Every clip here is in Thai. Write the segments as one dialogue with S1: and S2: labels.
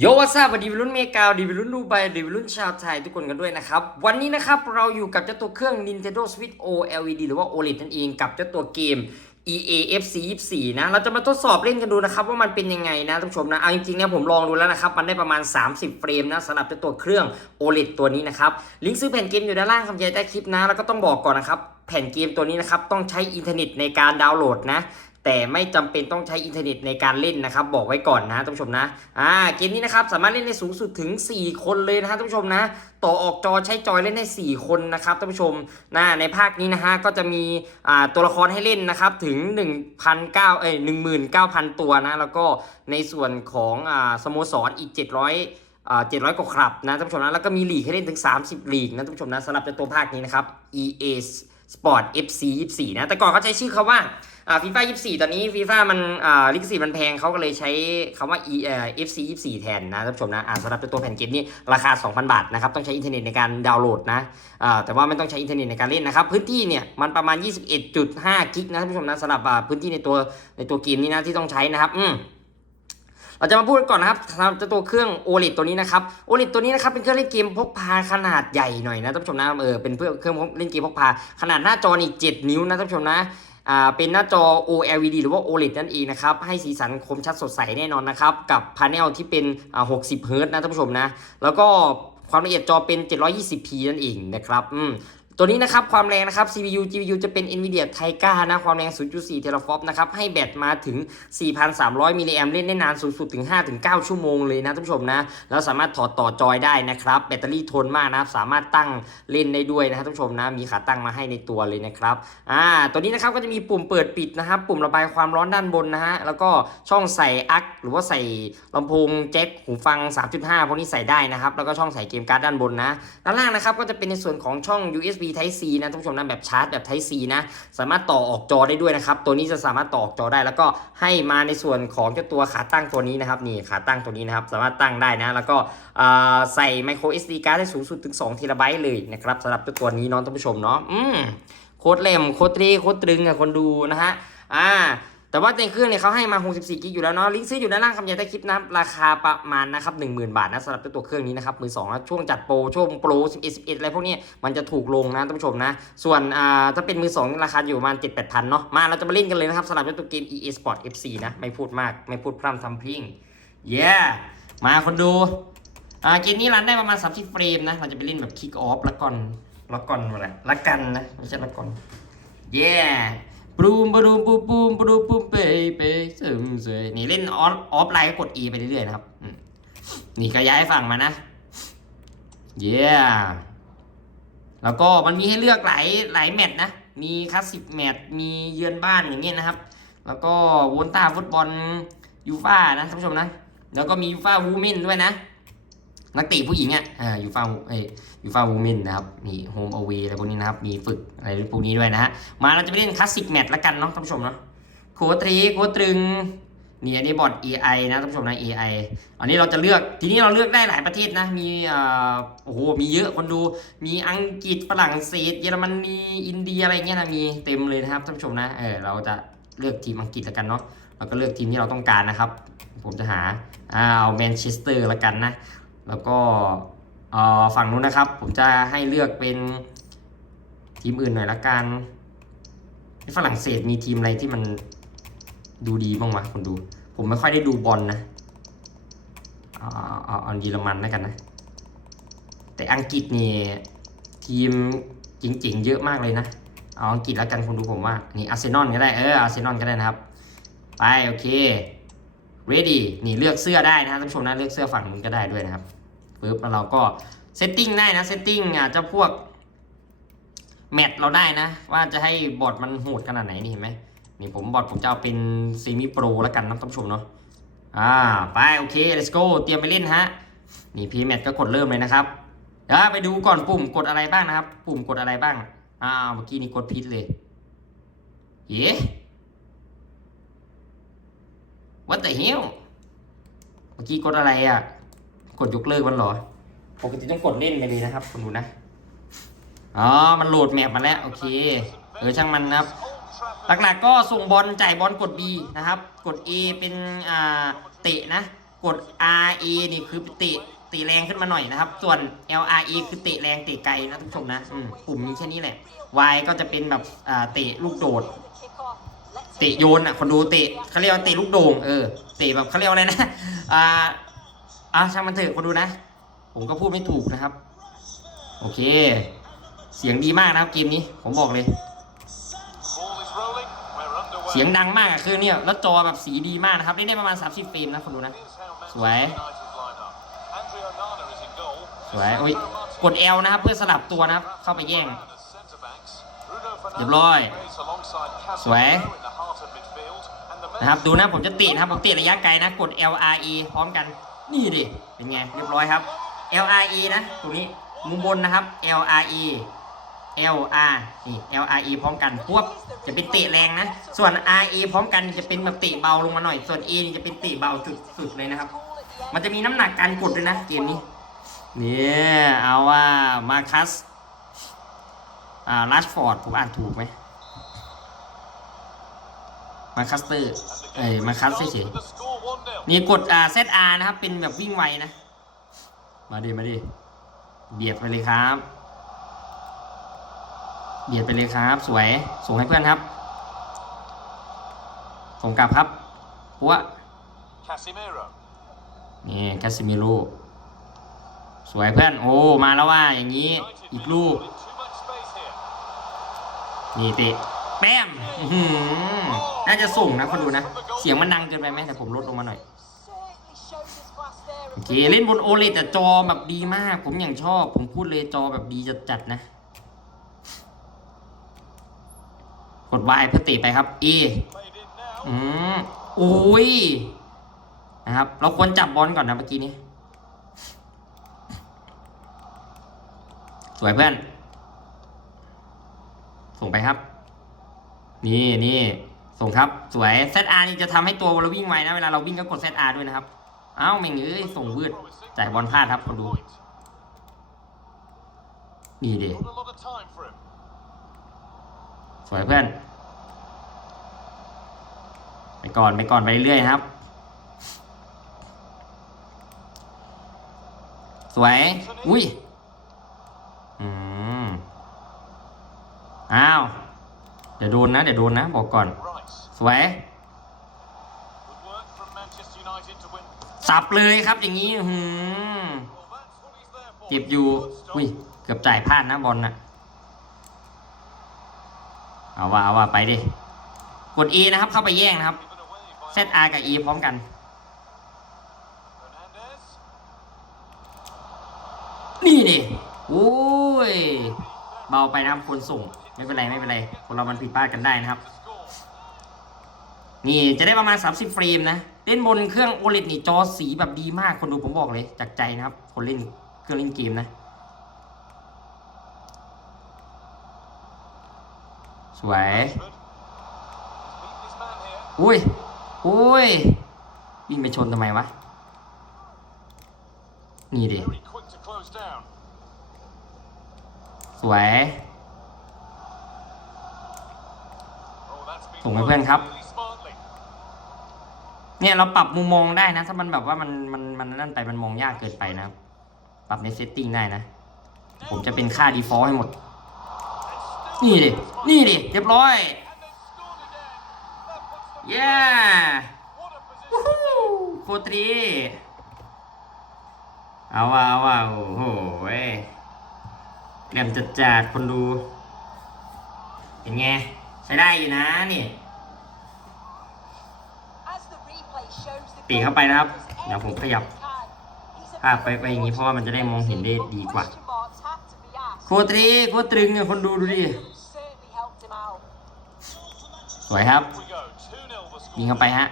S1: โยวัสดีวัยรุ่นเมกาดีวัยรุ่นดูไบดีวัยรุ่นชาวไทยทุกคนกันด้วยนะครับ วันนี้นะครับเราอยู่กับเจ้าตัวเครื่อง Nintendo Switch OLED หรือว่า OLED นั่นเองกับเจ้าตัวเกม EAFC 24 นะ เราจะมาทดสอบเล่นกันดูนะครับ ว่ามันเป็นยังไงนะท่านผู้ชมนะ เอาจริงๆเนี่ยผมลองดูแล้วนะครับ มันได้ประมาณ 30 เฟรมนะสำหรับเจ้าตัวเครื่อง OLED ตัวนี้นะครับ ลิงก์ซื้อแผ่นเกมอยู่ด้านล่างคำใหญ่ใต้คลิปนะ แล้วก็ต้องบอกก่อนนะครับ แผ่นเกมตัวนี้นะครับ ต้องใช้อินเทอร์เน็ตในการดาวน์โหลดนะ แต่ไม่จำเป็นต้องใช้อินเทอร์เน็ตในการเล่นนะครับ บอกไว้ก่อนนะท่านผู้ชมนะอ่าเกมนี้นะครับสามารถเล่นได้สูงสุดถึง 4 คนเลยนะท่านผู้ชมนะ ต่อออกจอใช้จอยเล่นได้ 4 คนนะครับท่านผู้ชมนะในภาคนี้นะฮะก็จะมีอ่าตัวละครให้เล่นนะครับถึง 1,900เอ้ย19,000 ตัวนะแล้วก็ในส่วนของอ่าสโมสรอีก 700อ่า700กว่าครับนะท่านผู้ชมนะแล้วก็มีลีกให้เล่นถึง 30 ลีกนะท่านผู้ชมนะสำหรับตัวภาคนี้นะครับ EA Sport FC 24 นะ แต่ก่อนเขาใช้ชื่อเขาว่า อ่าฟีฟ่า24ตอนนี้ฟีฟ่ามันอ่าลิขสิทธิ์มันแพงเขาก็เลยใช้คำว่า E เอ่อ FC 24แทนนะท่านผู้ชมนะอ่าสำหรับตัวแผ่นเกมนี้ราคา 2,000 บาทนะครับต้องใช้อินเทอร์เน็ตในการดาวน์โหลดนะอ่าแต่ว่าไม่ต้องใช้อินเทอร์เน็ตในการเล่นนะครับพื้นที่เนี่ยมันประมาณ 21.5 กิกนะท่านผู้ชมนะสำหรับอ่าพื้นที่ในตัวในตัวเกมนี้นะที่ต้องใช้นะครับอืมเราจะมาพูดกันก่อนนะครับสำหรับตัวเครื่อง OLED ตัวนี้นะครับ OLED ตัวนี้นะครับเป็นเครื่องเล่นเกมพกพาขนาดใหญ่หน่อยนะท่านผู้ชมนะเออเป็นเพื่อเครื่องเล่นเกมพกพาขนาดหน้าจอนี่7นิ้วนะท่านผู้ชมนะ เป็นหน้าจอ OLED หรือว่า OLED นั่นเองนะครับ ให้สีสันคมชัดสดใสแน่นอนนะครับ กับพาเนลที่เป็นอ่า60 เฮิร์ตนะท่านผู้ชมนะ แล้วก็ความละเอียดจอเป็น 720p นั่นเองนะครับ อืม ตัวนี้นะครับความแรงนะครับ CPU GPU จะเป็น NVIDIA Tegra นะความแรง 0.4 teraflop นะครับให้แบตมาถึง 4,300มิลลิแอมเล่นได้นานสูงสุดถึง 5-9 ชั่วโมงเลยนะท่านผู้ชมนะแล้วสามารถถอดต่อจอยได้นะครับ แบตเตอรี่ทนมากนะครับสามารถตั้งเล่นได้ด้วยนะครับท่านผู้ชมนะมีขาตั้งมาให้ในตัวเลยนะครับอ่าตัวนี้นะครับก็จะมีปุ่มเปิดปิดนะครับ ปุ่มระบายความร้อนด้านบนนะฮะแล้วก็ช่องใส่อักหรือว่าใส่ลำโพงแจ็คหูฟัง 3.5พวกนี้ใส่ได้นะครับแล้วก็ช่องใส่เกมการ์ดด้านบนนะด้านล่างนะครับก็จะเป็นในส่วนของช่อง USB Type C นะท่านผู้ชมนะแบบชาร์จแบบ Type C นะสามารถต่อออกจอได้ด้วยนะครับ ตัวนี้จะสามารถต่อออกจอได้ แล้วก็ให้มาในส่วนของเจ้าตัวขาตั้งตัวนี้นะครับนี่ขาตั้งตัวนี้นะครับสามารถตั้งได้นะแล้วก็อ่าใส่ไมโคร SD card ได้สูงสุดถึง2เทราไบต์เลยนะครับสำหรับเจ้าตัวนี้น้องท่านผู้ชมเนาะอืมโคตรเล่มโคตรตรีโคตรตรึงอะคนดูนะฮะอ่า แต่ว่าในเครื่องเนี่ยเขาให้มา 64 กิกอยู่แล้วเนาะลิงก์ซื้ออยู่ด้านล่างคำใหญ่ใต้คลิปนะราคาประมาณนะครับ10,000 บาทนะสำหรับตัวเครื่องนี้นะครับมือสองนะช่วงจัดโปรช่วงโปร 11 11 อะไรพวกนี้มันจะถูกลงนะท่านผู้ชมนะ ส่วนอ่าถ้าเป็นมือสองราคาอยู่ประมาณ 7 8พันเนาะมาเราจะมาเล่นกันเลยนะครับสำหรับตัวเกม EA Sport FC นะไม่พูดมากไม่พูดพร่ำทำเพลงเย้มาคนดูอ่าเกมนี้รันได้ประมาณ30เฟรมนะเราจะไปเล่นแบบคิกออฟละก่อนละก่อนอะไรละกันนะไม่ใช่ละก่อนเย้ปรูมปรูมปู เล่นออฟออฟไลน์ก็กด E ไปเรื่อยๆนะครับนี่ก็ย้ายฝั่งมานะ เย้แล้วก็มันมีให้เลือกหลายหลายแมตช์นะ มีคลาสสิกแมตช์มีเยือนบ้านอย่างเงี้ยนะครับ แล้วก็โวนต้าฟุตบอลยูฟ่านะท่านผู้ชมนะ แล้วก็มียูฟ่าวูแมนด้วยนะนักเตะผู้หญิงอะอ่ายูฟ่าเอ้ยยูฟ่าวูแมนนะครับมีโฮมอเวอะไรพวกนี้นะครับ มีฝึกอะไรพวกนี้ด้วยนะฮะ มาเราจะไปเล่นคลาสสิกแมตช์ละกันเนาะท่านผู้ชมเนาะโคตรีโคตรึง นี่อันนี้บอร์ด AI นะท่านผู้ชมนะ AI อันนี้เราจะเลือกทีนี้เราเลือกได้หลายประเทศนะ มีเอ่อโอ้โหมีเยอะคนดู มีอังกฤษฝรั่งเศส เยอรมนีอินเดียอะไรเงี้ยนะมีเต็มเลยนะครับท่านผู้ชมนะเออเราจะเลือกทีมอังกฤษละกันเนาะเราก็เลือกทีมที่เราต้องการนะครับ ผมจะหาอ้าวแมนเชสเตอร์ละกันนะ แล้วก็เอ่อฝั่งนู้นนะครับ ผมจะให้เลือกเป็นทีมอื่นหน่อยละกันฝรั่งเศสมีทีมอะไรที่มัน ดูดีบ้างวะคนดู ผมไม่ค่อยได้ดูบอลนะเอาเอาเอาเอาเยอรมันแล้วกันนะ แต่อังกฤษนี่ทีมจริงๆเยอะมากเลยนะ เอาอังกฤษแล้วกันคนดูผมว่า นี่อาร์เซนอลก็ได้เอออาร์เซนอลก็ได้นะครับ ไปโอเค ready นี่เลือกเสื้อได้นะท่านผู้ชมนะเลือกเสื้อฝั่งนู้ก็ได้ด้วยนะครับปึ๊บแล้วเราก็เซตติ้งได้นะเซตติ้งอะเจ้าพวกแมทเราได้นะ ว่าจะให้บอร์ดมันโหดขนาดไหนนี่เห็นไหม นี่ผมบอดผมจะเอาเป็นซีมิโปรแล้วกันนะท่านผู้ชมเนาะอ่าไปโอเค let's go เตรียมไปเล่นฮะนี่พีแมทก็กดเริ่มเลยนะครับเดี๋ยวไปดูก่อนปุ่มกดอะไรบ้างนะครับ ปุ่มกดอะไรบ้างอ่าเมื่อกี้นี่กดพิษเลยเย้ what the hell เมื่อกี้กดอะไรอะ กดยกเลิกมันหรอปกติต้องกดเล่นไปเลยนะครับคุณดูนะอ๋อมันโหลดแมปมาแล้วโอเคเออช่างมันนะครับ หลักๆก็ส่งบอลจ่ายบอลกด B นะครับ กด A เป็นอ่าเตะนะ กด R E นี่คือเตะเตะแรงขึ้นมาหน่อยนะครับ ส่วน L R E คือเตะแรงเตะไกลนะทุกผู้ชมนะอืมปุ่มมีแค่นี้แหละ Y ก็จะเป็นแบบอ่าเตะลูกโดด เตะโยนอะคนดูเตะเขาเรียกว่าเตะลูกโด่งเออเตะแบบเขาเรียกอะไรนะอ่าอะช่างมันเถอะคนดูนะ ผมก็พูดไม่ถูกนะครับ โอเค เสียงดีมากนะครับเกมนี้ผมบอกเลย เสียงดังมากอะคือเนี่ยแล้วจอแบบสีดีมากนะครับเล่นได้ประมาณ 30เฟรมนะคนดูนะ สวย สวยโอ้ยกด L นะครับเพื่อสลับตัวนะครับ เข้าไปแย่งเรียบร้อย สวยนะครับดูนะผมจะตะนะครับผมตะระยะไกลนะ กด L R E พร้อมกันนี่ดิเป็นไงเรียบร้อยครับ L R E นะตรงนี้มุมบนนะครับ L R E L R นี่ L R E พร้อมกันพวบจะเป็นเตะแรงนะ ส่วน R E พร้อมกันจะเป็นแบบเตะเบาลงมาหน่อย ส่วน A นี่จะเป็นเตะเบาจุดสุดเลยนะครับ มันจะมีน้ำหนักการกดด้วยนะเกมนี้ เนี่ยเอาว่ามาคัสอ่าลัชฟอร์ดผมอ่านถูกไหมมาคัสเตอร์เอ้ยมาคัสเฉยๆนี่กดอ่าเซตอาร์นะครับ เป็นแบบวิ่งไวนะ มาดิมาดิเบียดไปเลยครับ เบียดไปเลยครับ สวยส่งให้เพื่อนครับส่งกลับครับปัว
S2: Casemiro.
S1: นี่คาซิมิโร่สวยเพื่อนโอ้มาแล้วว่าอย่างนี้
S2: United
S1: อีกลูก
S2: in too much space here.
S1: นี่เตะแป้มอื้อหือน่าจะส่งนะคนดูนะ เสียงมันดังเกินไปไหมแต่ผมลดลงมาหน่อยโอเคเล่นบนโอเลแต่จอแบบดีมาก ผมอย่างชอบ ผมพูดเลยจอแบบดีจัดๆนะ กด Y เพื่อตะไปครับ E อืมโอ้ยนะครับ เราควรจับบอลก่อนนะเมื่อกี้นี้ สวยเพื่อน ส่งไปครับ นี่นี่ส่งครับ สวย ZR นี่จะทำให้ตัวเราวิ่งไวนะ เวลาเราวิ่งก็กด ZR ด้วยนะครับ เอ้าแม่งเอ้ยส่งวืดจ่ายบอลพลาดครับคนดู นี่ดิ สวยเพื่อน ไปก่อนไปก่อนไปเรื่อยๆครับ สวย อุ้ย อืม อ้าว เดี๋ยวโดนนะ เดี๋ยวโดนนะ บอกก่อน สวย สับเลยครับอย่างนี้หือ
S2: Well, that's what he's there for.
S1: เจ็บอยู่ อุ้ย เกือบจ่ายพลาดนะบอลน่ะ เอาว่าเอาว่าไปดิ กด E นะครับเข้าไปแย่งนะครับ
S2: Given away by
S1: ZR กับ E พร้อมกัน
S2: Fernandes.
S1: นี่ดิโอ้ย เบาไปนะครับคนส่ง ไม่เป็นไรไม่เป็นไร คนเรามันผิดพลาดกันได้นะครับ นี่จะได้ประมาณ 30 เฟรมนะ เล่นบนเครื่อง OLED นี่จอสีแบบดีมากคนดูผมบอกเลย จากใจนะครับ คนเล่นเครื่องเล่นเกมนะ สวย อุ้ย อุ้ยวิ่งไปชนทำไมวะ นี่ดิ สวย ส่งให้เพื่อนครับ เนี่ยเราปรับมุมมองได้นะ ถ้ามันแบบว่ามันมันมันนั่นไปมันมองยากเกินไปนะครับปรับในเซตติ้งได้นะ ผมจะเป็นค่า default ให้หมด นี่ดิ นี่ดิ เรียบร้อย เย้โคตรี เอาว่าเอาว่าโอ้โหเว้ยแหลมจัดจัดๆคนดู เป็นไง ใช้ได้อยู่นะนี่ตีเข้าไปนะครับ เดี๋ยวผมขยับภาพไปไปอย่างนี้เพราะว่ามันจะได้มองเห็นได้ดีกว่า โคตรีโคตรตรึงอะคนดูดูดิสวยครับยิงเข้าไปฮะ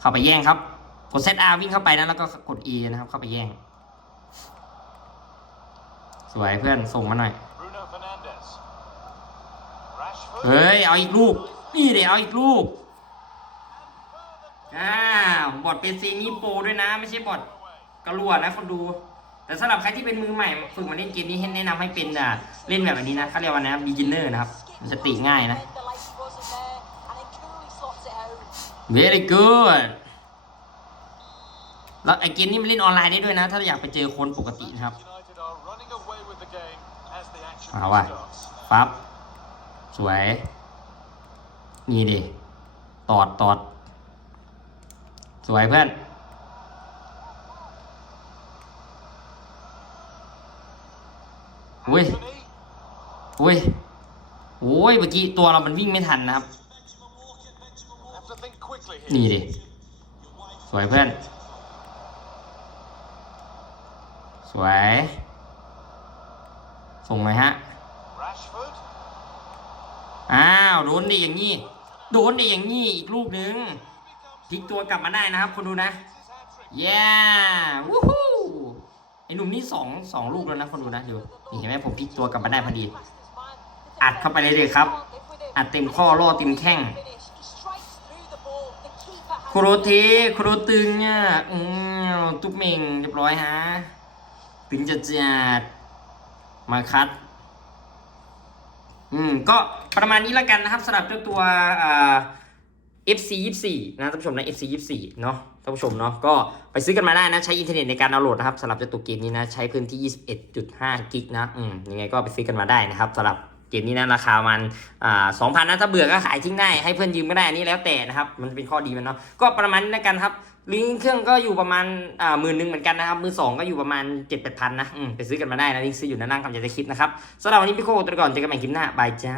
S1: เข้าไปแย่งครับกดเซตอาวิ่งเข้าไปนะแล้วก็กด E นะครับ เข้าไปแย่ง สวยเพื่อนส่งมาหน่อยเฮ้ย เอาอีกลูก นี่เดี๋ยวเอาอีกลูกอ่าบอดเป็นซีนี่โปด้วยนะ ไม่ใช่บอดกระลัวนะคนดู แต่สำหรับใครที่เป็นมือใหม่ฝึกมาเล่นเกมนี้ให้แนะนำให้เป็นอะเล่นแบบนี้นะเขาเรียกว่านะ beginner นะครับมันจะติง่ายนะ very good แล้วไอเกมนี้มันเล่นออนไลน์ได้ด้วยนะ ถ้าอยากไปเจอคนปกตินะครับเอาว่ะปั๊บสวย นี่ดิ ตอดตอด สวยเพื่อน อุ้ยอุ้ยโอ้ยเมื่อกี้ตัวเรามันวิ่งไม่ทันนะครับ นี่ดิ สวยเพื่อน สวย ส่งไหมฮะ อ้าว โดนดิอย่างงี้ โดนดิอย่างงี้ อีกลูกหนึ่งพลิกตัวกลับมาได้นะครับ คนดูนะ
S2: his hat-trick.
S1: เย้วู้ฮู้ ไอ้หนุ่มนี่สองสองลูกแล้วนะคนดูนะดี๋ยวนี่เห็นไหมผมพลิกตัวกลับมาได้พอดี อัดเข้าไปเลยเลยครับ อัดเต็มข้อล่อเต็มแข้งโคโรเทโคโรตึงอะอืมตุ๊กเมงเรียบร้อยฮะถึงจะจัดมาคัด อืม ก็ประมาณนี้แล้วกันนะครับสำหรับเจ้าตัวอ่า FC 24นะท่านผู้ชมนะ FC 24เนาะ ท่านผู้ชมเนาะก็ไปซื้อกันมาได้นะ ใช้อินเทอร์เน็ตในการดาวน์โหลดนะครับสำหรับเจ้าตัวเกมนี้นะ ใช้พื้นที่ 21.5 กิกนะอืมยังไงก็ไปซื้อกันมาได้นะครับสำหรับเกมนี้นะราคามันอ่า2,000นะถ้าเบื่อก็ขายทิ้งได้ให้เพื่อนยืมก็ได้อันนี้แล้วแต่นะครับ มันเป็นข้อดีมันเนาะก็ประมาณนี้แล้วกันครับลิงก์เครื่องก็อยู่ประมาณอ่าหมื่นหนึ่งเหมือนกันนะครับมือสองก็อยู่ประมาณ7 8 0 0 0นะอืมไปซื้อกันมาได้นะลิงก์ซื้ออยู่ด้านล่างคำจะคลิปนะครับสำหรับวันนี้พี่โคตัวก่อนเจอกันใหม่คลิปหน้าบายจ้า